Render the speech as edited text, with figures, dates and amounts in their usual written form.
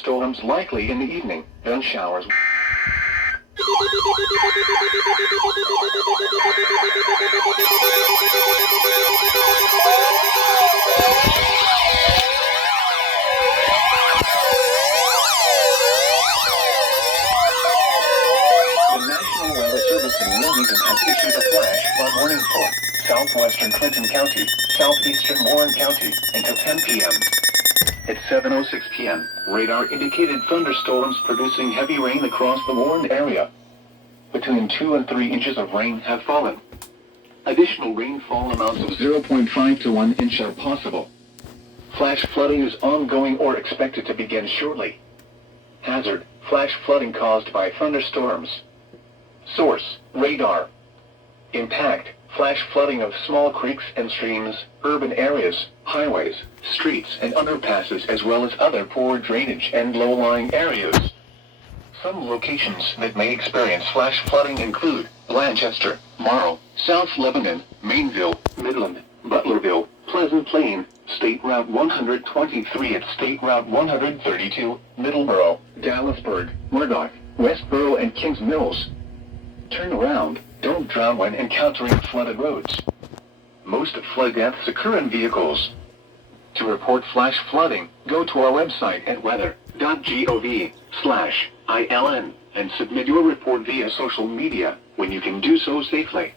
thunderstorms likely in the evening, then showers. The National Weather Service in Wilmington has issued a flash flood warning for southwestern Clinton County, southeastern Warren County, until 10 p.m. At 7:06 p.m., radar indicated thunderstorms producing heavy rain across the Warren area. Between 2 and 3 inches of rain have fallen. Additional rainfall amounts of 0.5 to 1 inch are possible. Flash flooding is ongoing or expected to begin shortly. Hazard: flash flooding caused by thunderstorms. Source: radar. Impact: flash flooding of small creeks and streams, urban areas, highways, streets and underpasses, as well as other poor drainage and low-lying areas. Some locations that may experience flash flooding include Blanchester, Morrow, South Lebanon, Mainville, Midland, Butlerville, Pleasant Plain, State Route 123 at State Route 132, Middleborough, Dallasburg, Murdoch, Westboro and Kings Mills. Turn around, don't drown when encountering flooded roads. Most flood deaths occur in vehicles. To report flash flooding, go to our website at weather.gov/ILN and submit your report via social media when you can do so safely.